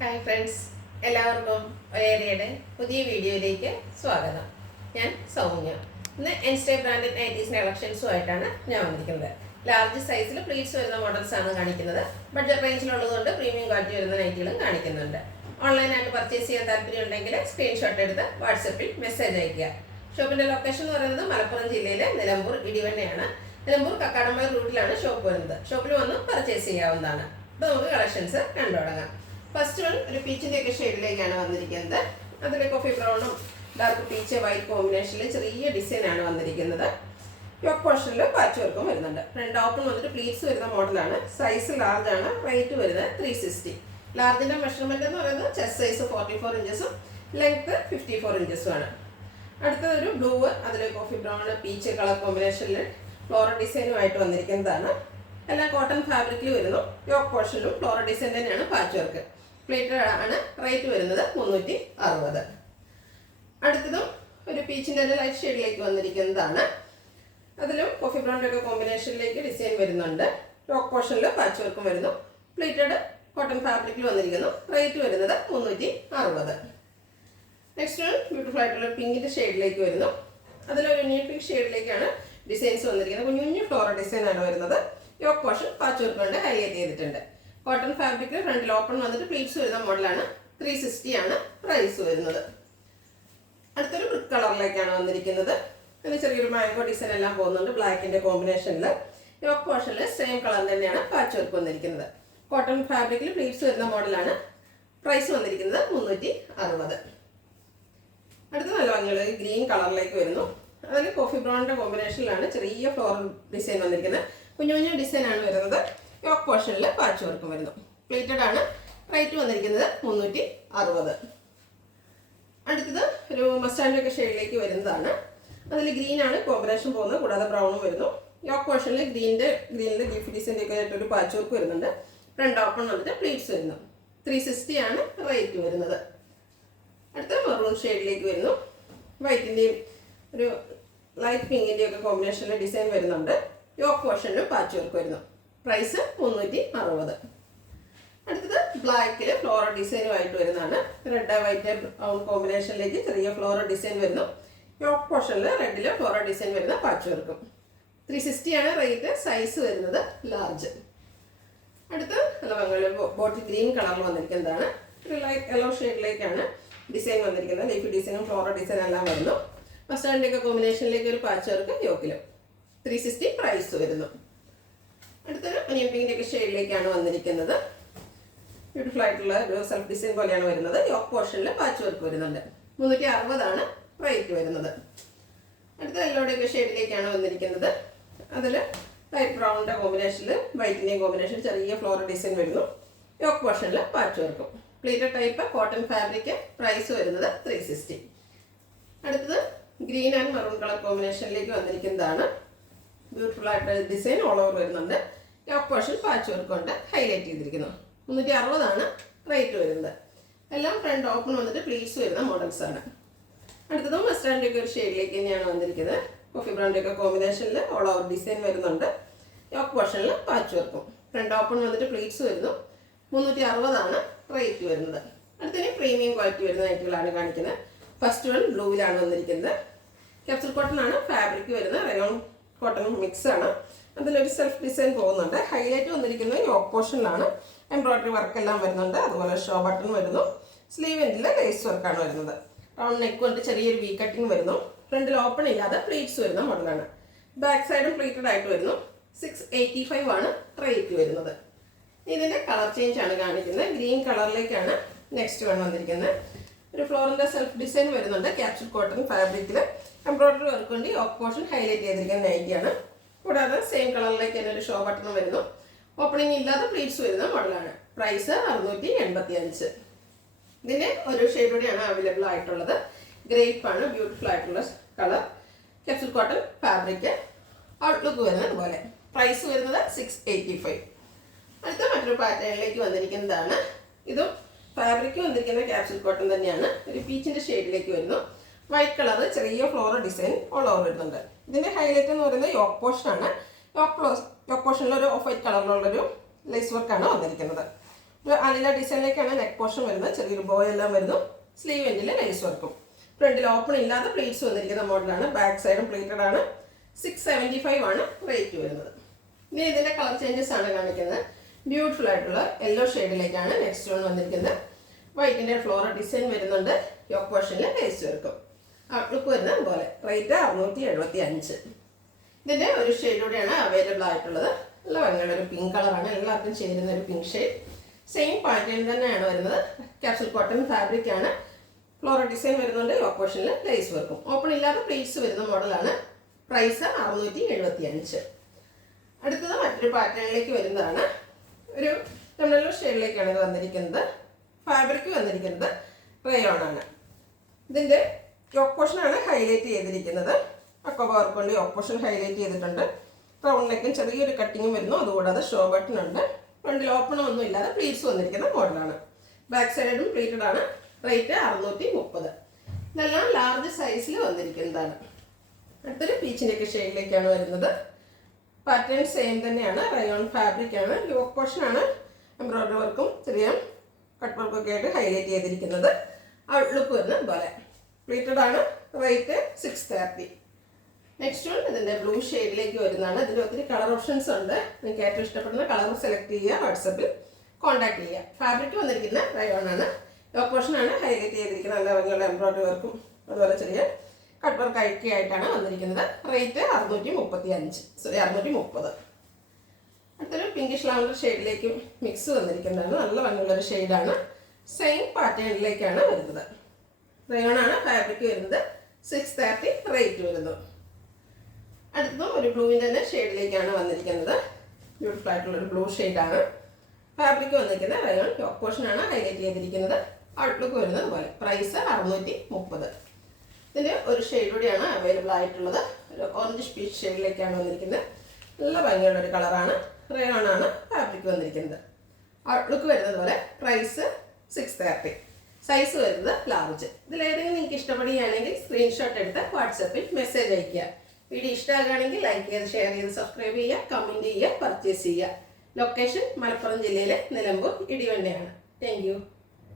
Hi friends, എല്ലാവർക്കും ഒരേറിയുടെ പുതിയ വീഡിയോയിലേക്ക് സ്വാഗതം. ഞാൻ സൗമ്യ. ഇന്ന് എൻസ്റ്റേ ബ്രാൻഡഡ് നൈറ്റീസ് കളക്ഷൻസുമായിട്ടാണ് ഞാൻ വന്നിരിക്കുന്നത്. ലാർജ് സൈസിൽ പ്ലീറ്റ്സ് വരുന്ന മോഡൽസാണ് കാണിക്കുന്നത്. ബഡ്ജറ്റ് റേഞ്ചിലുള്ളതുകൊണ്ട് പ്രീമിയം ക്വാളിറ്റി വരുന്ന നൈറ്റികളും കാണിക്കുന്നുണ്ട്. ഓൺലൈനായിട്ട് പർച്ചേസ് ചെയ്യാൻ താല്പര്യം ഉണ്ടെങ്കിൽ സ്ക്രീൻഷോട്ട് എടുത്ത് വാട്സപ്പിൽ മെസ്സേജ് അയയ്ക്കുക. ഷോപ്പിൻ്റെ ലൊക്കേഷൻ എന്ന് പറയുന്നത് മലപ്പുറം ജില്ലയിലെ നിലമ്പൂർ ഇടിവണ്ണയാണ്. നിലമ്പൂർ കക്കാടമ്പള്ളി റൂട്ടിലാണ് ഷോപ്പ് വരുന്നത്. ഷോപ്പിൽ വന്ന് പർച്ചേസ് ചെയ്യാവുന്നതാണ്. ഇപ്പോൾ നമുക്ക് കളക്ഷൻസ് കണ്ടു തുടങ്ങാം. ഫസ്റ്റ് വൺ ഒരു പീച്ചിൻ്റെ ഒക്കെ ഷെയ്ഡിലേക്കാണ് വന്നിരിക്കുന്നത്. അതിൽ കോഫി ബ്രൗണും ഡാർക്ക് പീച്ച് വൈറ്റ് കോമ്പിനേഷനിൽ ചെറിയ ഡിസൈനാണ് വന്നിരിക്കുന്നത്. യോക്ക് പോർഷനിൽ പാച്ച് വർക്കും വരുന്നുണ്ട്. ഫ്രണ്ട് ഓപ്പൺ വന്നിട്ട് പ്ലീറ്റ്സ് വരുന്ന മോഡലാണ്. സൈസ് ലാർജ് ആണ്. റേറ്റ് വരുന്നത് 360. ലാർജിൻ്റെ മെഷർമെൻറ്റ് എന്ന് പറയുന്നത് ചെസ്റ്റ് സൈസ് 44 ഇഞ്ചസും ലെങ്ത്ത് 54 ഇഞ്ചസും ആണ്. അടുത്തതൊരു ബ്ലൂ, അതിൽ കോഫി ബ്രൗൺ പീച്ച് കളർ കോമ്പിനേഷനിൽ ഫ്ലോറൽ ഡിസൈനുമായിട്ട് വന്നിരിക്കുന്നതാണ്. എല്ലാം കോട്ടൺ ഫാബ്രിക്കിൽ വരുന്നു. യോക്ക് പോർഷനിലും ഫ്ലോറൽ ഡിസൈൻ തന്നെയാണ് പാച്ച് വർക്ക്. പ്ലേറ്റഡ് ആണ്. റേറ്റ് വരുന്നത് 360. അടുത്തതും ഒരു പീച്ചിൻ്റെ ലൈറ്റ് ഷെയ്ഡിലേക്ക് വന്നിരിക്കുന്നതാണ്. അതിലും കോഫി ബ്രൗണിൻ്റെ ഒക്കെ കോമ്പിനേഷനിലേക്ക് ഡിസൈൻ വരുന്നുണ്ട്. യോക്ക് പോർഷനിൽ പാച്ച് വർക്കും വരുന്നു. പ്ലേറ്റഡ് കോട്ടൺ ഫാബ്രിക്കിൽ വന്നിരിക്കുന്നു. റേറ്റ് വരുന്നത് 360. നെക്സ്റ്റ് വൺ ബ്യൂട്ടിഫുൾ ആയിട്ടുള്ള പിങ്കിൻ്റെ ഷെയ്ഡിലേക്ക് വരുന്നു. അതിലൊരു ന്യൂ പിങ്ക് ഷെയ്ഡിലേക്കാണ് ഡിസൈൻസ് വന്നിരിക്കുന്നത്. കുഞ്ഞു ഫ്ലോറൽ ഡിസൈനാണ് വരുന്നത്. യോക്ക് പോർഷൻ പാച്ച് വർക്ക് കൊണ്ട് ഹൈലൈറ്റ് ചെയ്തിട്ടുണ്ട്. കോട്ടൺ ഫാബ്രിക്കിൽ ഫ്രണ്ടിൽ ഓപ്പൺ വന്നിട്ട് പ്ലീറ്റ്സ് വരുന്ന മോഡലാണ്. 360 ആണ് പ്രൈസ് വരുന്നത്. അടുത്തൊരു ബ്രിക്ക് കളറിലേക്കാണ് വന്നിരിക്കുന്നത്. അതിന് ചെറിയൊരു മാംഗോ ഡിസൈൻ എല്ലാം പോകുന്നുണ്ട്. ബ്ലാക്കിൻ്റെ കോമ്പിനേഷനിൽ യോക്ക് പോർഷനിൽ സെയിം കളർ തന്നെയാണ് പാച്ച് വർക്ക് വന്നിരിക്കുന്നത്. കോട്ടൺ ഫാബ്രിക്കിൽ പ്ലീറ്റ്സ് വരുന്ന മോഡലാണ്. പ്രൈസ് വന്നിരിക്കുന്നത് 360. അടുത്ത നല്ല ഭംഗിയുള്ള ഗ്രീൻ കളറിലേക്ക് വരുന്നു. അതിൽ കോഫി ബ്രൗണിൻ്റെ കോമ്പിനേഷനിലാണ് ചെറിയ ഫ്ലോറൽ ഡിസൈൻ വന്നിരിക്കുന്നത്. കുഞ്ഞു ഡിസൈനാണ് വരുന്നത്. യോക്ക് പോർഷനിൽ പാച്ച് വർക്കും വരുന്നു. പ്ലേറ്റഡ് ആണ്. റേറ്റ് വന്നിരിക്കുന്നത് 360. അടുത്തത് ഒരു മസ്റ്റാൻഡ് ഒക്കെ ഷെയ്ഡിലേക്ക് വരുന്നതാണ്. അതിൽ ഗ്രീൻ ആണ് കോമ്പിനേഷൻ പോകുന്നത്. കൂടാതെ ബ്രൗണും വരുന്നു. യോക്ക് പോർഷനിൽ ഗ്രീനിൽ ലീഫ് ഡിസൈൻ്റെ ഒക്കെ ആയിട്ടൊരു പാച്ച് വർക്ക് വരുന്നുണ്ട്. ഫ്രണ്ട് ഓപ്പൺ വന്നിട്ട് പ്ലീറ്റ്സ് വരുന്നു. 360 ആണ് റേറ്റ് വരുന്നത്. അടുത്ത മെറൂൺ ഷെയ്ഡിലേക്ക് വരുന്നു. വൈറ്റിൻ്റെയും ഒരു ലൈറ്റ് പിങ്കിൻ്റെയും ഒക്കെ കോമ്പിനേഷനിൽ ഡിസൈൻ വരുന്നുണ്ട്. യോക്ക് പോർഷനിലും പാച്ച് വർക്ക് വരുന്നു. പ്രൈസ് 360. അടുത്തത് ബ്ലാക്കിൽ ഫ്ലോറൽ ഡിസൈനുമായിട്ട് വരുന്നതാണ്. റെഡ് വൈറ്റ് ബ്രൗൺ കോമ്പിനേഷനിലേക്ക് ചെറിയ ഫ്ലോറൽ ഡിസൈൻ വരുന്നു. യോക്ക് പോർഷനിൽ റെഡിൽ ഫ്ലോറൽ ഡിസൈൻ വരുന്ന പാച്ച് വർക്കും. 360 ആണ് റേറ്റ്. സൈസ് വരുന്നത് ലാർജ്. അടുത്ത് നല്ല ഭംഗിയുള്ള ബോട്ടിൽ ഗ്രീൻ കളറിൽ വന്നിരിക്കുന്നതാണ്. ഒരു ലൈറ്റ് യെല്ലോ ഷെയ്ഡിലേക്കാണ് ഡിസൈൻ വന്നിരിക്കുന്നത്. ലീഫ് ഡിസൈനും ഫ്ലോറൽ ഡിസൈൻ എല്ലാം വരുന്നു. മസ്റ്റാർഡിൻ്റെ ഒക്കെ കോമ്പിനേഷനിലേക്ക് ഒരു പാച്ച് വർക്ക് യോക്കിലും. 360 പ്രൈസ് വരുന്നു. അടുത്തൊരു ഒനിയൻ പിങ്കിൻ്റെ ഒക്കെ ഷെയ്ഡിലേക്കാണ് വന്നിരിക്കുന്നത്. ബ്യൂട്ടിഫുൾ ആയിട്ടുള്ള ഒരു സെൽഫ് ഡിസൈൻ പോലെയാണ് വരുന്നത്. യോക്ക് പോർഷനിൽ പാച്ച് വർക്ക് വരുന്നുണ്ട്. 360 ആണ് റേറ്റ് വരുന്നത്. അടുത്ത യെല്ലോയുടെ ഒക്കെ ഷെയ്ഡിലേക്കാണ് വന്നിരിക്കുന്നത്. അതിൽ ലൈറ്റ് ബ്രൗണിൻ്റെ കോമ്പിനേഷനിൽ വൈറ്റിൻ്റെയും കോമ്പിനേഷൻ ചെറിയ ഫ്ലോറൽ ഡിസൈൻ വരുന്നു. യോക്ക് പോർഷനിൽ പാച്ച് വർക്കും. Pleated type cotton fabric. Price വരുന്നത് 360. അടുത്തത് ഗ്രീൻ ആൻഡ് മെറൂൺ കളർ കോമ്പിനേഷനിലേക്ക് വന്നിരിക്കുന്നതാണ്. ബ്യൂട്ടിഫുൾ ആയിട്ട് ഡിസൈൻ ഓൾ ഓവർ വരുന്നുണ്ട്. യോക്ക് പോർഷൻ പാച്ച് വർക്ക് കൊണ്ട് ഹൈലൈറ്റ് ചെയ്തിരിക്കുന്നു. 360 ആണ് റേറ്റ് വരുന്നത്. എല്ലാം ഫ്രണ്ട് ഓപ്പൺ വന്നിട്ട് പ്ലീറ്റ്സ് വരുന്ന മോഡൽസ് ആണ്. അടുത്തതും മസ്റ്റാർഡിൻ്റെ ഒക്കെ ഒരു ഷെയ്ഡിലേക്ക് തന്നെയാണ് വന്നിരിക്കുന്നത്. കോഫി ബ്രൗണിൻ്റെ ഒക്കെ കോമ്പിനേഷനിൽ ഓൾ ഓവർ ഡിസൈൻ വരുന്നുണ്ട്. യോക്ക് പോർഷനിൽ പാച്ച് വർക്കും. ഫ്രണ്ട് ഓപ്പൺ വന്നിട്ട് പ്ലീറ്റ്സ് വരുന്നു. 360 ആണ് റേറ്റ് വരുന്നത്. അടുത്തതിന് പ്രീമിയം ക്വാളിറ്റി വരുന്ന നൈറ്റുകളാണ് കാണിക്കുന്നത്. ഫസ്റ്റ് വൺ ബ്ലൂവിലാണ് വന്നിരിക്കുന്നത്. ക്യാപ്സൂൾ കോട്ടൺ ആണ് ഫാബ്രിക് വരുന്നത്. റയോൺ കോട്ടൺ മിക്സ് ആണ്. അതിലൊരു സെൽഫ് ഡിസൈൻ പോകുന്നുണ്ട്. ഹൈലൈറ്റ് വന്നിരിക്കുന്നത് യോക്ക് പോർഷനിലാണ്. എംബ്രോയിഡറി വർക്ക് എല്ലാം വരുന്നുണ്ട്. അതുപോലെ ഷോ ബട്ടൺ വരുന്നു. സ്ലീവ് എൻഡിൽ ലേസ് വർക്കാണ് വരുന്നത്. റൗണ്ട് നെക്ക് കൊണ്ട് ചെറിയൊരു വി കട്ടിങ് വരുന്നു. ഫ്രണ്ടിൽ ഓപ്പൺ ഇല്ലാതെ പ്ലീറ്റ്സ് വരുന്ന മോഡലാണ്. ബാക്ക് സൈഡും പ്ലീറ്റഡ് ആയിട്ട് വരുന്നു. 685 ആണ് റേറ്റ് വരുന്നത്. ഇതിൻ്റെ കളർ ചേഞ്ച് ആണ് കാണിക്കുന്നത്. ഗ്രീൻ കളറിലേക്കാണ് നെക്സ്റ്റ് വൺ വന്നിരിക്കുന്നത്. ഒരു ഫ്ലോറിൻ്റെ സെൽഫ് ഡിസൈൻ വരുന്നുണ്ട്. ക്യാപ്സൂൾ കോട്ടൺ ഫാബ്രിക്കിൽ എംബ്രോയിഡറി വർക്ക് കൊണ്ട് യോക്ക് പോർഷൻ ഹൈലൈറ്റ് ചെയ്തിരിക്കുന്ന നൈറ്റിയാണ്. കൂടാതെ സെയിം കളറിലേക്ക് തന്നെ ഒരു ഷോ ബട്ടൺ വരുന്നു. ഓപ്പണിംഗ് ഇല്ലാതെ പ്ലീറ്റ്സ് വരുന്ന മോഡലാണ്. പ്രൈസ് 685. ഇതിൻ്റെ ഒരു ഷെയ്ഡ് കൂടിയാണ് അവൈലബിൾ ആയിട്ടുള്ളത്. ഗ്രേപ്പ് ആണ്. ബ്യൂട്ടിഫുൾ ആയിട്ടുള്ള colour. Capsule cotton fabric. Outlook വരുന്നത് പോലെ. പ്രൈസ് വരുന്നത് 685. അടുത്ത മറ്റൊരു പാറ്റേണിലേക്ക് വന്നിരിക്കുന്നതാണ്. ഇതും ഫാബ്രിക് വന്നിരിക്കുന്ന ക്യാപ്സൂൾ കോട്ടൺ തന്നെയാണ്. ഒരു പീച്ചിൻ്റെ ഷെയ്ഡിലേക്ക് വരുന്നു. വൈറ്റ് കളർ ചെറിയ ഫ്ലോറൽ ഡിസൈൻ ഓൾ ഓവർ വരുന്നുണ്ട്. ഇതിൻ്റെ ഹൈലൈറ്റ് എന്ന് പറയുന്നത് യോക്ക് പോർഷൻ ആണ്. യോക്ക് പോർഷനിൽ ഒരു ഓഫ് വൈറ്റ് കളറിലുള്ളൊരു ലേസ് വർക്കാണ് വന്നിരിക്കുന്നത്. ഒരു അലില ഡിസൈനിലേക്കാണ് നെക്ക് പോർഷൻ വരുന്നത്. ചെറിയൊരു ബോയ് എല്ലാം വരുന്നു. സ്ലീവ് എൻഡിൽ ലൈസ് വർക്കും. ഫ്രണ്ടിൽ ഓപ്പൺ ഇല്ലാതെ പ്ലീറ്റ്സ് വന്നിരിക്കുന്ന മോഡലാണ്. ബാക്ക് സൈഡും പ്ലീറ്റഡ് ആണ്. 675 ആണ് റേറ്റ് വരുന്നത്. ഇനി ഇതിൻ്റെ കളർ ചേഞ്ചസ് ആണ് കാണിക്കുന്നത്. ബ്യൂട്ടിഫുൾ ആയിട്ടുള്ള യെല്ലോ ഷെയ്ഡിലേക്കാണ് നെക്സ്റ്റ് വൺ വന്നിരിക്കുന്നത്. വൈറ്റിൻ്റെ ഫ്ലോറൽ ഡിസൈൻ വരുന്നുണ്ട്. യോക്ക് പോർഷനിൽ ലൈസ് വർക്കും. ഔട്ട്ലുക്ക് വരുന്ന പോലെ. റേറ്റ് 675. ഇതിൻ്റെ ഒരു ഷെയ്ഡ് കൂടെയാണ് അവൈലബിൾ ആയിട്ടുള്ളത്. നല്ല ഭംഗിയുള്ള ഒരു പിങ്ക് കളറാണ്. എല്ലാവർക്കും ചേരുന്ന ഒരു പിങ്ക് ഷെയ്ഡ്. സെയിം പാറ്റേൺ തന്നെയാണ് വരുന്നത്. ക്യാപ്സൂൾ കോട്ടൺ ഫാബ്രിക് ആണ്. ഫ്ലോറൽ ഡിസൈൻ വരുന്നുണ്ട്. യോക്ക് പോർഷനിൽ ലൈസ് വർക്കും. ഓപ്പൺ ഇല്ലാത്ത പ്ലീറ്റ്സ് വരുന്ന മോഡലാണ്. പ്രൈസ് 675. അടുത്തത് മറ്റൊരു പാറ്റേണിലേക്ക് വരുന്നതാണ്. ഒരു ലെമൺ ഷെയ്ഡിലേക്കാണ് ഇത് വന്നിരിക്കുന്നത്. ഫാബ്രിക് വന്നിരിക്കുന്നത് റയോൺ ആണ്. ഇതിൻ്റെ യോക്ക് പോർഷനാണ് ഹൈലൈറ്റ് ചെയ്തിരിക്കുന്നത്. അക്കോബ വർക്ക് കൊണ്ട് യോക്ക് പോർഷൻ ഹൈലൈറ്റ് ചെയ്തിട്ടുണ്ട്. റൗണ്ട് നെക്കും ചെറിയൊരു കട്ടിങ്ങും വരുന്നു. അതുകൂടാതെ ഷോ ബട്ടൺ ഉണ്ട്. ഫ്രണ്ടിൽ ഓപ്പണോ ഒന്നും ഇല്ലാതെ പ്ലീറ്റ്സ് വന്നിരിക്കുന്ന മോഡലാണ്. ബാക്ക് സൈഡും പ്ലീറ്റഡ് ആണ്. റേറ്റ് 630. ഇതെല്ലാം ലാർജ് സൈസിൽ വന്നിരിക്കുന്നതാണ്. അടുത്തൊരു പീച്ചിൻ്റെയൊക്കെ ഷെയ്ഡിലേക്കാണ് വരുന്നത്. പാറ്റേൺ സെയിം തന്നെയാണ്. റയോൺ ഫാബ്രിക് ആണ്. യോക്ക് പോർഷനാണ് എംബ്രോയ്ഡറി വർക്കും ചെറിയ കട്ട് വർക്കൊക്കെ ആയിട്ട് ഹൈലൈറ്റ് ചെയ്തിരിക്കുന്നത്. ഔട്ട്ലുക്ക് വരുന്ന പോലെ. പ്ലീറ്റഡ് ആണ്. റേറ്റ് 630. നെക്സ്റ്റ് വൺ ഇതിൻ്റെ ബ്ലൂ ഷെയ്ഡിലേക്ക് വരുന്നതാണ്. ഇതിൽ ഒത്തിരി കളർ ഓപ്ഷൻസ് ഉണ്ട്. നിങ്ങൾക്ക് ഏറ്റവും ഇഷ്ടപ്പെടുന്ന കളർ സെലക്ട് ചെയ്യുക. വാട്സപ്പിൽ കോൺടാക്ട് ചെയ്യുക. ഫാബ്രിക് വന്നിരിക്കുന്ന റയോൺ ആണ്. യോക്ക് പോർഷനാണ് ഹൈലൈറ്റ് ചെയ്തിരിക്കുന്നത്. നല്ല ഭംഗിയുള്ള എംബ്രോയ്ഡറി വർക്കും അതുപോലെ ചെറിയ കട്ട് വർക്ക് ആയിട്ടാണ് വന്നിരിക്കുന്നത്. റേറ്റ് 630. അടുത്തൊരു പിങ്കിഷ് ലാവൻഡർ ഷെയ്ഡിലേക്ക് മിക്സ് വന്നിരിക്കുന്നതാണ്. നല്ല ഭംഗിയുള്ളൊരു ഷെയ്ഡാണ്. സെയിം പാറ്റേണിലേക്കാണ് വരുന്നത്. റയോൺ ആണ് ഫാബ്രിക് വരുന്നത്. 630 റേറ്റ് വരുന്നു. അടുത്തതും ഒരു ബ്ലൂവിൻ്റെ തന്നെ ഷെയ്ഡിലേക്കാണ് വന്നിരിക്കുന്നത്. ബ്യൂട്ടിഫുൾ ആയിട്ടുള്ളൊരു ബ്ലൂ ഷെയ്ഡാണ്. ഫാബ്രിക് വന്നിരിക്കുന്നത് റയോൺ. യോക്ക് പോർഷനാണ് ഹൈലൈറ്റ് ചെയ്തിരിക്കുന്നത്. ഔട്ട്ലുക്ക് വരുന്നത് പോലെ. പ്രൈസ് 630. ഇതിൻ്റെ ഒരു ഷെയ്ഡ് കൂടിയാണ് അവൈലബിൾ ആയിട്ടുള്ളത്. ഒരു ഓറഞ്ച് പീച്ച് ഷെയ്ഡിലേക്കാണ് വന്നിരിക്കുന്നത്. നല്ല ഭംഗിയുള്ളൊരു കളറാണ്. റയോൺ ആണ് ഫാബ്രിക് വന്നിരിക്കുന്നത്. ഔട്ട്ലുക്ക് വരുന്നത് പോലെ. പ്രൈസ് 630. സൈസ് വരുന്നത് ലാർജ്. ഇതിലേതെങ്കിലും നിങ്ങൾക്ക് ഇഷ്ടപ്പെടുകയാണെങ്കിൽ സ്ക്രീൻഷോട്ട് എടുത്ത് വാട്സപ്പിൽ മെസ്സേജ് അയയ്ക്കുക. വീഡിയോ ഇഷ്ടമാകുകയാണെങ്കിൽ ലൈക്ക് ചെയ്ത് ഷെയർ ചെയ്ത് സബ്സ്ക്രൈബ് ചെയ്യുക, കമൻറ്റ് ചെയ്യുക, പർച്ചേസ് ചെയ്യുക. ലൊക്കേഷൻ മലപ്പുറം ജില്ലയിലെ നിലമ്പൂർ ഇടിവണ്ണയാണ്. Thank you.